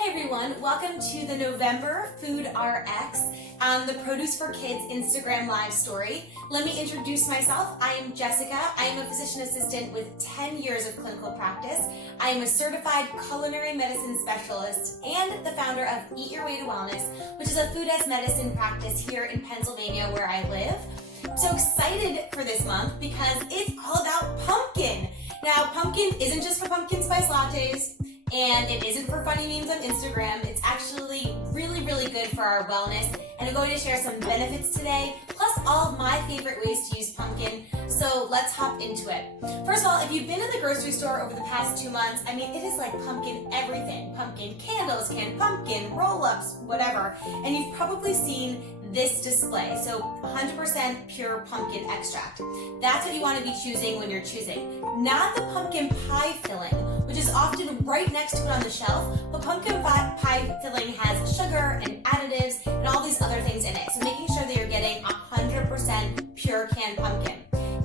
Hey everyone, welcome to the November Food RX on the Produce for Kids Instagram live story. Let me introduce myself. I am Jessica. I am a physician assistant with 10 years of clinical practice. I am a certified culinary medicine specialist and the founder of Eat Your Way to Wellness, which is a food as medicine practice here in Pennsylvania where I live. I'm so excited for this month because it's all about pumpkin. Now, pumpkin isn't just for pumpkin spice lattes, and it isn't for funny memes on Instagram. It's actually really good for our wellness, and I'm going to share some benefits today, plus all of my favorite ways to use pumpkin. So let's hop into it. First of all, if you've been in the grocery store over the past 2 months, I mean, it is like pumpkin everything. Pumpkin candles, canned pumpkin, roll-ups, whatever. And you've probably seen this display, so 100% pure pumpkin extract. That's what you want to be choosing when you're choosing. Not the pumpkin pie filling, which is often right next to it on the shelf, but pumpkin pie filling has sugar and additives and all these other things in it. So making sure that you're getting 100% pure canned pumpkin.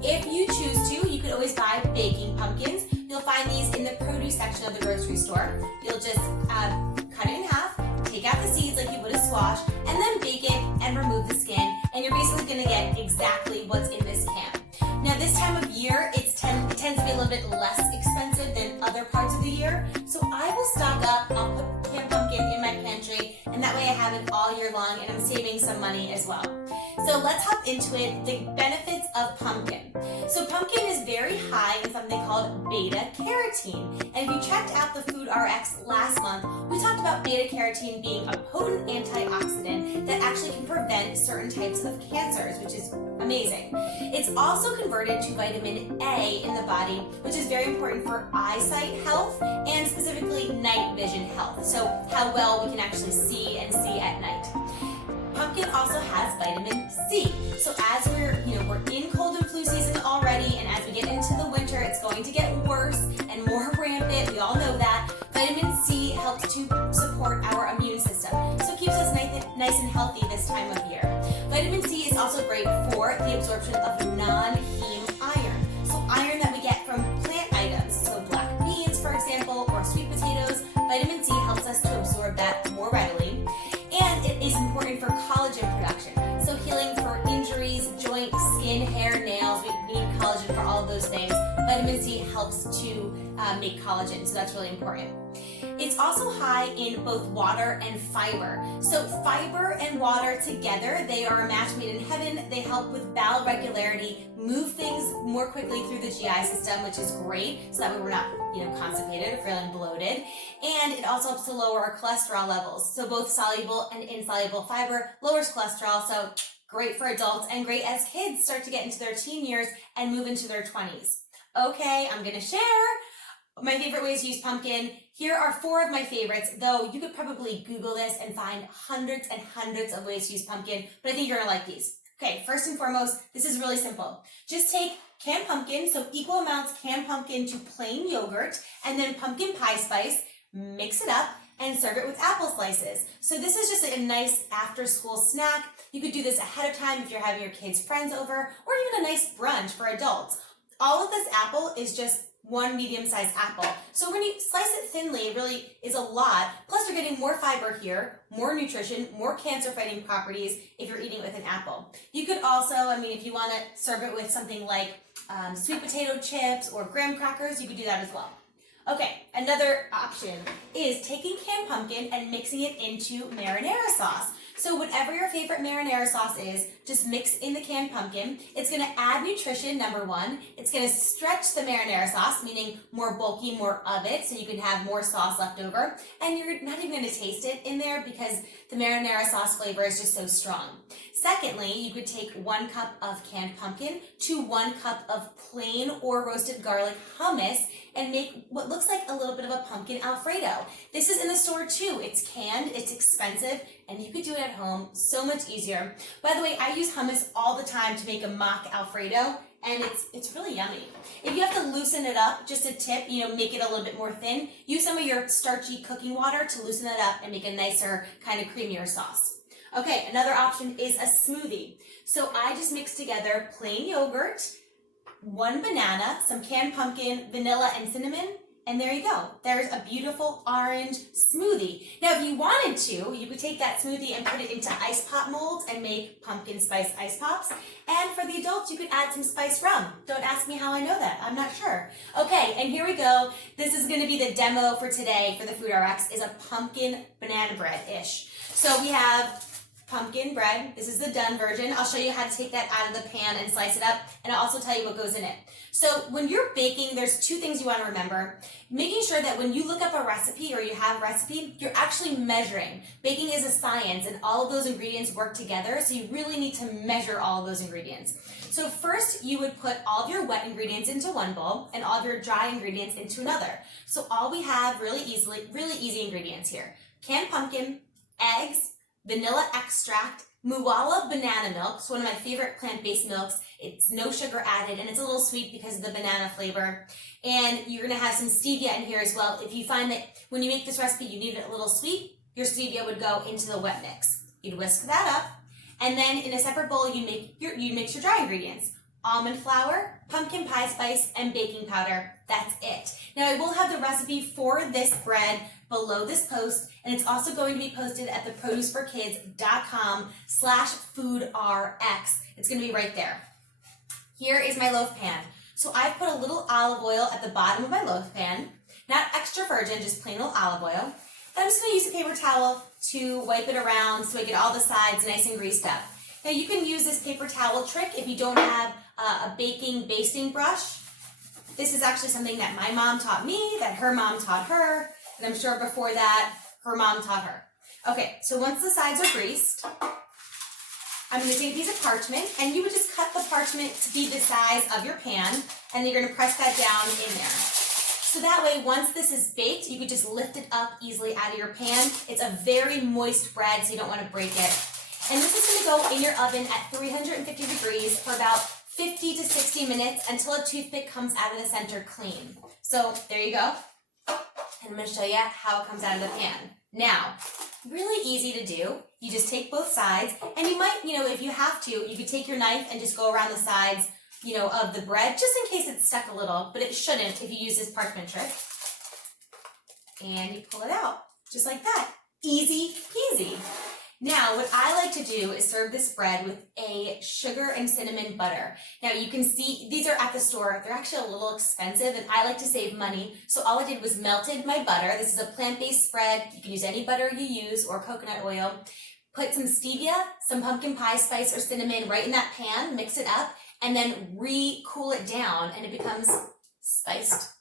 If you choose to, you could always buy baking pumpkins. You'll find these in the produce section of the grocery store. You'll just cut it in half, take out the seeds like you would a squash, and then bake it and remove the skin, and you're basically going to get exactly what's in this can. Now this time of year, it tends to be a little bit less expensive than other parts of the year, so I will stock up. I'll put canned pumpkin in my pantry, and that way I have it all year long, and I'm saving some money as well. So let's hop into it, the benefits of pumpkin. So pumpkin is very high in something called beta-carotene, and if you checked out the Food RX last month, we talked about beta-carotene being a potent antioxidant that actually can prevent certain types of cancers, which is amazing. It's also converted to vitamin A in the body, which is very important for eyesight health and specifically night vision health, so how well we can actually see and see at night. Pumpkin also has vitamin C. So as we're in cold and flu season already, and as we get into the winter, it's going to get worse and more rampant. We all know that. Vitamin C helps to support our immune system, so it keeps us nice and healthy this time of year. Vitamin C is also great for the absorption of non-heme iron. So iron that we get from plant items, so black beans, for example, or sweet potatoes. Vitamin C helps us to absorb that more readily. And it is important for collagen production. So healing for injuries, joints, skin, hair, nails. We need collagen for all of those things. Vitamin C helps to make collagen, so that's really important. It's also high in both water and fiber. So fiber and water together, they are a match made in heaven. They help with bowel regularity, move things more quickly through the GI system, which is great, so that way we're not constipated or feeling bloated. And it also helps to lower our cholesterol levels. So both soluble and insoluble fiber lowers cholesterol, so great for adults and great as kids start to get into their teen years and move into their 20s. Okay, I'm gonna share my favorite ways to use pumpkin. Here are 4 of my favorites, though you could probably Google this and find hundreds and hundreds of ways to use pumpkin, but I think you're gonna like these. Okay, first and foremost, this is really simple. Just take canned pumpkin, so equal amounts canned pumpkin to plain yogurt, and then pumpkin pie spice, mix it up, and serve it with apple slices. So this is just a nice after-school snack. You could do this ahead of time if you're having your kids' friends over, or even a nice brunch for adults. All of this apple is just one medium-sized apple. So when you slice it thinly, it really is a lot. Plus you're getting more fiber here, more nutrition, more cancer-fighting properties if you're eating it with an apple. You could also, if you want to serve it with something like sweet potato chips or graham crackers, you could do that as well. Okay, another option is taking canned pumpkin and mixing it into marinara sauce. So whatever your favorite marinara sauce is, just mix in the canned pumpkin. It's going to add nutrition, number 1. It's going to stretch the marinara sauce, meaning more bulky, more of it, so you can have more sauce left over. And you're not even going to taste it in there because the marinara sauce flavor is just so strong. Secondly, you could take 1 cup of canned pumpkin to 1 cup of plain or roasted garlic hummus and make what looks like a little bit of a pumpkin Alfredo. This is in the store too. It's canned, it's expensive, and you could do it at home so much easier. By the way, I use hummus all the time to make a mock Alfredo, and it's really yummy. If you have to loosen it up, just a tip, make it a little bit more thin, use some of your starchy cooking water to loosen it up and make a nicer, kind of creamier sauce. Okay, another option is a smoothie. So I just mix together plain yogurt, 1 banana, some canned pumpkin, vanilla, and cinnamon, And there you go. There's a beautiful orange smoothie. Now, if you wanted to, you could take that smoothie and put it into ice pop molds and make pumpkin spice ice pops. And for the adults, you could add some spiced rum. Don't ask me how I know that. I'm not sure. Okay, and here we go. This is going to be the demo for today for the Food RX is a pumpkin banana bread-ish. So we have pumpkin bread. This is the done version. I'll show you how to take that out of the pan and slice it up, and I'll also tell you what goes in it. So when you're baking, there's two things you want to remember. Making sure that when you look up a recipe or you have a recipe, you're actually measuring. Baking is a science, and all of those ingredients work together, so you really need to measure all of those ingredients. So first, you would put all of your wet ingredients into one bowl and all of your dry ingredients into another. So all we have really easy ingredients here. Canned pumpkin, eggs, vanilla extract, Mooala banana milk, so one of my favorite plant-based milks. It's no sugar added, and it's a little sweet because of the banana flavor. And you're gonna have some stevia in here as well. If you find that when you make this recipe, you need it a little sweet, your stevia would go into the wet mix. You'd whisk that up, and then in a separate bowl, you mix your dry ingredients. Almond flour, pumpkin pie spice, and baking powder. That's it. Now, I will have the recipe for this bread below this post, and it's also going to be posted at theproduceforkids.com/foodrx. It's going to be right there. Here is my loaf pan. So I've put a little olive oil at the bottom of my loaf pan, not extra virgin, just plain old olive oil. And I'm just going to use a paper towel to wipe it around so I get all the sides nice and greased up. Now, you can use this paper towel trick if you don't have a basting brush. This is actually something that my mom taught me, that her mom taught her, and I'm sure before that, her mom taught her. Okay, so once the sides are greased, I'm going to take a piece of parchment, and you would just cut the parchment to be the size of your pan, and you're going to press that down in there. So that way, once this is baked, you could just lift it up easily out of your pan. It's a very moist bread, so you don't want to break it. And this is going to go in your oven at 350 degrees for about 50 to 60 minutes until a toothpick comes out of the center clean. So there you go. And I'm going to show you how it comes out of the pan. Now, really easy to do. You just take both sides, and you might, if you have to, you could take your knife and just go around the sides, of the bread, just in case it's stuck a little, but it shouldn't if you use this parchment trick. And you pull it out, just like that. Easy peasy. Now, what I like to do is serve this bread with a sugar and cinnamon butter. Now, you can see these are at the store. They're actually a little expensive, and I like to save money. So all I did was melted my butter. This is a plant-based spread. You can use any butter you use or coconut oil. Put some stevia, some pumpkin pie spice or cinnamon right in that pan, mix it up, and then re-cool it down, and it becomes spiced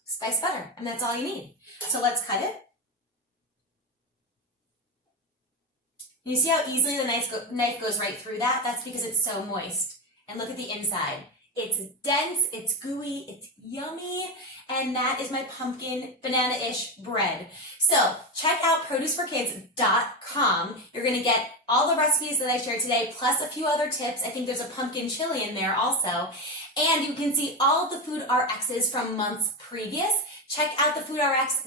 butter. And that's all you need. So let's cut it. You see how easily the knife goes right through that? That's because it's so moist. And look at the inside. It's dense, it's gooey, it's yummy, and that is my pumpkin banana-ish bread. So check out produceforkids.com. You're going to get all the recipes that I shared today, plus a few other tips. I think there's a pumpkin chili in there also. And you can see all of the Food RXs from months previous. Check out the Food RX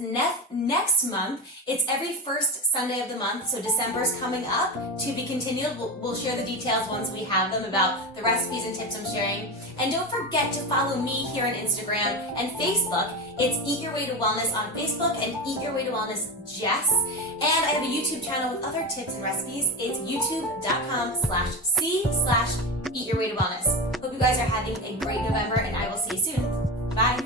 next month. It's every first Sunday of the month, so December's coming up. To be continued. We'll share the details once we have them about the recipes and tips I'm sharing. And don't forget to follow me here on Instagram and Facebook. It's Eat Your Way to Wellness on Facebook and Eat Your Way to Wellness Jess. And I have a YouTube channel with other tips and recipes. It's youtube.com/c/eatyourwaytowellness. Hope you guys are having a great November, and I will see you soon. Bye.